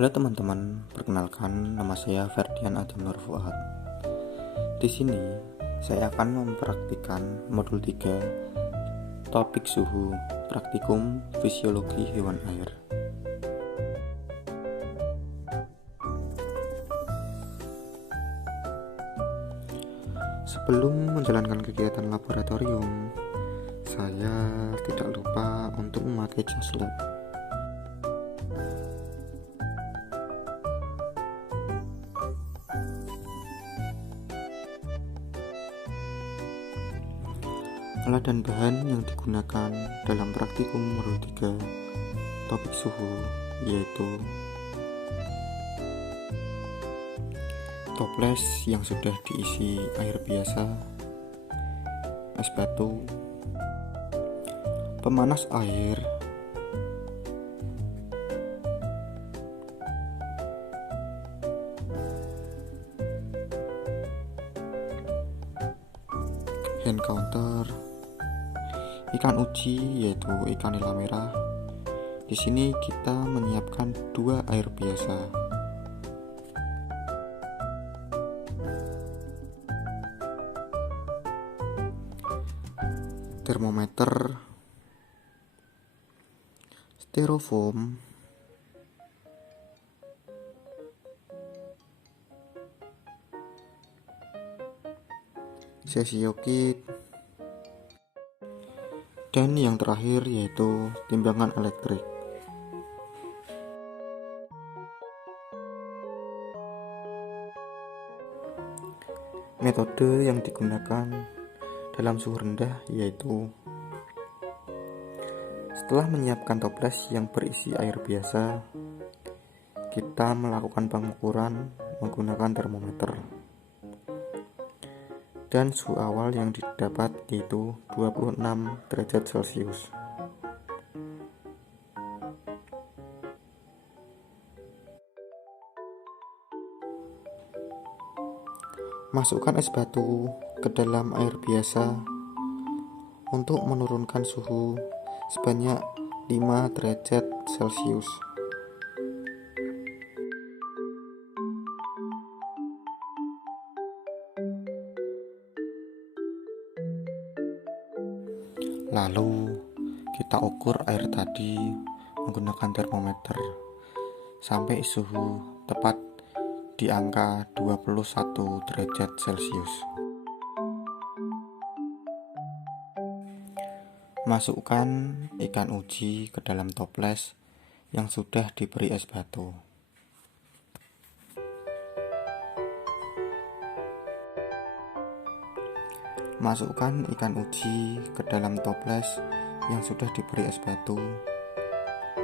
Halo teman-teman, perkenalkan nama saya Ferdian Adam Nur Fuad. Di sini saya akan mempraktikkan modul 3 topik suhu praktikum fisiologi hewan air. Sebelum menjalankan kegiatan laboratorium, saya tidak lupa untuk memakai jas lab. Alat dan bahan yang digunakan dalam praktikum modul 3 topik suhu yaitu toples yang sudah diisi air biasa, es batu, pemanas air, hand counter, ikan uji yaitu ikan nila merah. Di sini kita menyiapkan 2 air biasa. Termometer, styrofoam, sesio kit, dan yang terakhir yaitu timbangan elektrik. Metode yang digunakan dalam suhu rendah yaitu setelah menyiapkan toples yang berisi air biasa, kita melakukan pengukuran menggunakan termometer. Dan suhu awal yang didapat yaitu 26 derajat Celcius. Masukkan es batu ke dalam air biasa untuk menurunkan suhu sebanyak 5 derajat Celcius. Lalu kita ukur air tadi menggunakan termometer sampai suhu tepat di angka 21 derajat Celcius. Masukkan ikan uji ke dalam toples yang sudah diberi es batu. Masukkan ikan uji ke dalam toples yang sudah diberi es batu.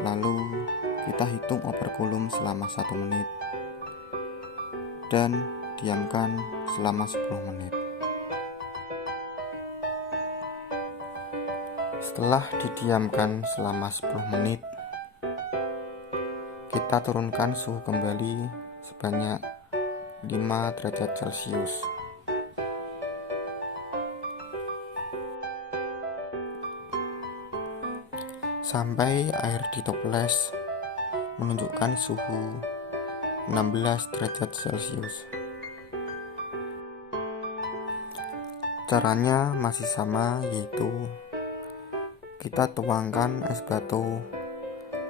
Lalu kita hitung operkulum selama 1 menit dan diamkan selama 10 menit. Setelah didiamkan selama 10 menit, kita turunkan suhu kembali sebanyak 5 derajat Celcius. Sampai air di toples menunjukkan suhu 16 derajat Celcius. Caranya masih sama, yaitu kita tuangkan es batu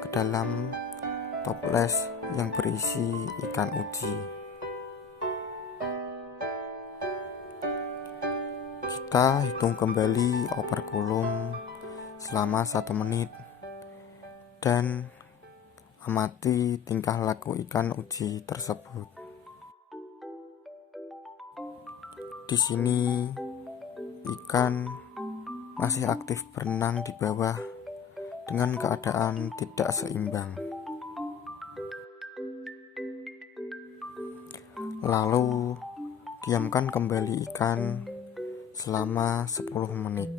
ke dalam toples yang berisi ikan uji. Kita hitung kembali operkulum selama 1 menit dan amati tingkah laku ikan uji tersebut. Di sini ikan masih aktif berenang di bawah dengan keadaan tidak seimbang. Lalu diamkan kembali ikan selama 10 menit.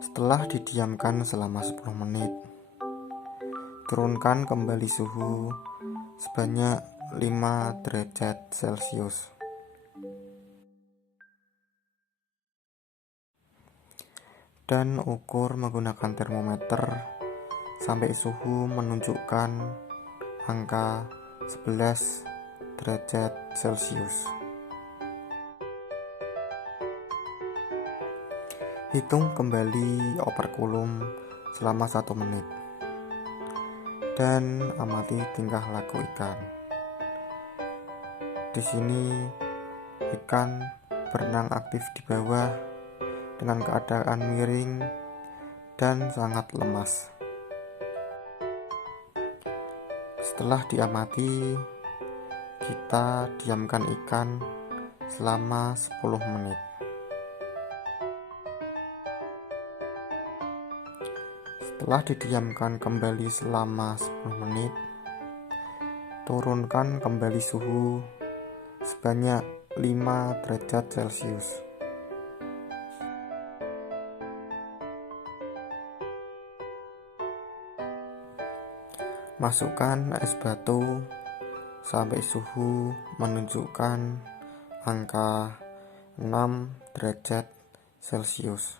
Setelah didiamkan selama 10 menit, turunkan kembali suhu sebanyak 5 derajat Celcius. dan ukur menggunakan termometer sampai suhu menunjukkan angka 11 derajat Celcius. Hitung kembali operkulum selama 1 menit dan amati tingkah laku ikan. Di sini ikan berenang aktif di bawah dengan keadaan miring dan sangat lemas. Setelah diamati, kita diamkan ikan selama 10 menit. Setelah didiamkan kembali selama 10 menit, turunkan kembali suhu sebanyak 5 derajat Celcius. Masukkan es batu sampai suhu menunjukkan angka 6 derajat Celcius.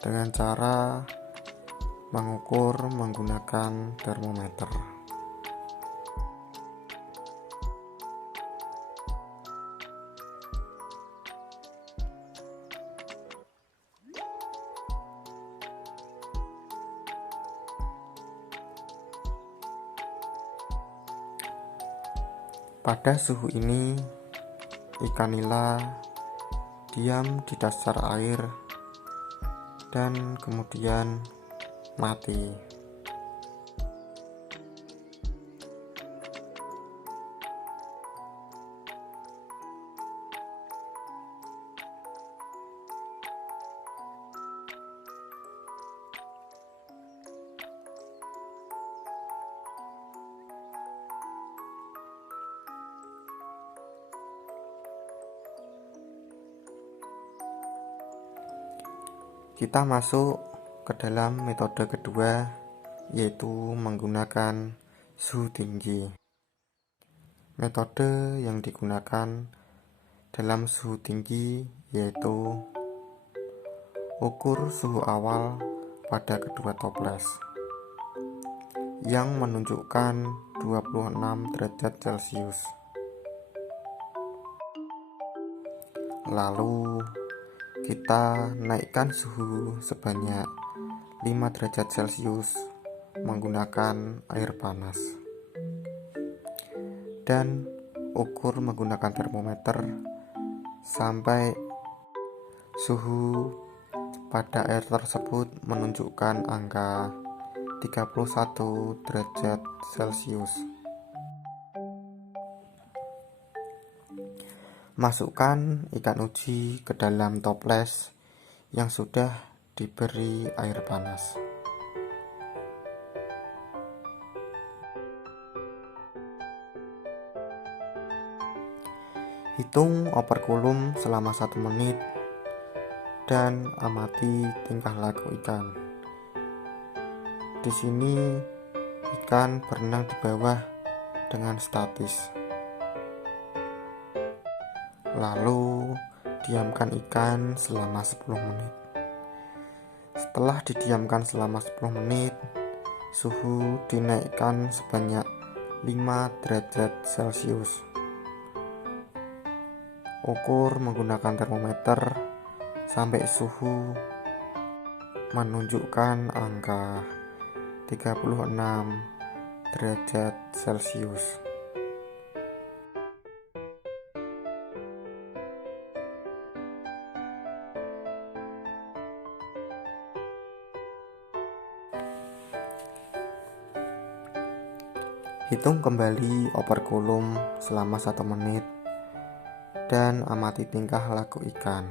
Dengan cara mengukur menggunakan termometer. Pada suhu ini, ikan nila diam di dasar air dan kemudian mati. Kita masuk ke dalam metode kedua, yaitu menggunakan suhu tinggi. Metode yang digunakan dalam suhu tinggi yaitu ukur suhu awal pada kedua toples yang menunjukkan 26 derajat Celcius. Lalu kita naikkan suhu sebanyak 5 derajat Celcius menggunakan air panas dan ukur menggunakan termometer sampai suhu pada air tersebut menunjukkan angka 31 derajat Celcius. Masukkan ikan uji ke dalam toples yang sudah diberi air panas. Hitung operkulum selama 1 menit dan amati tingkah laku ikan. Di sini ikan berenang di bawah dengan statis. Lalu diamkan ikan selama 10 menit. Setelah didiamkan selama 10 menit, suhu dinaikkan sebanyak 5 derajat Celcius. Ukur menggunakan termometer sampai suhu menunjukkan angka 36 derajat Celcius. Hitung kembali operkulum selama 1 menit dan amati tingkah laku ikan.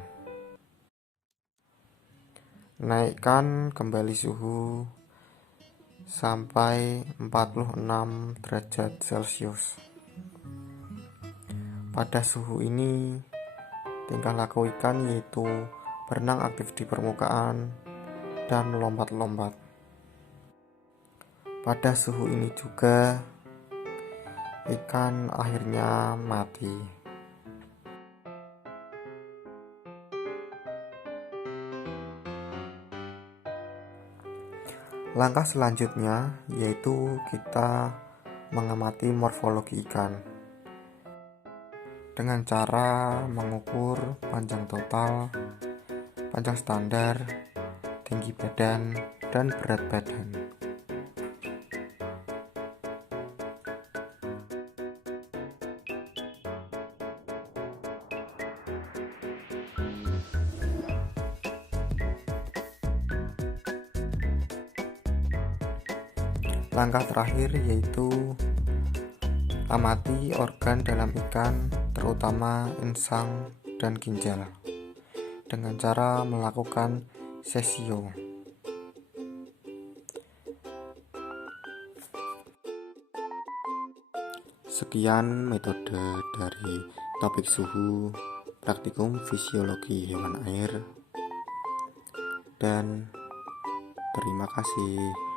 Naikkan kembali suhu sampai 46 derajat Celcius. Pada suhu ini, tingkah laku ikan yaitu berenang aktif di permukaan dan lompat-lompat. Pada suhu ini juga ikan akhirnya mati. Langkah selanjutnya yaitu kita mengamati morfologi ikan dengan cara mengukur panjang total, panjang standar, tinggi badan, dan berat badan. Langkah terakhir yaitu amati organ dalam ikan, terutama insang dan ginjal, dengan cara melakukan sesio. Sekian metode dari topik suhu, praktikum fisiologi hewan air, dan terima kasih.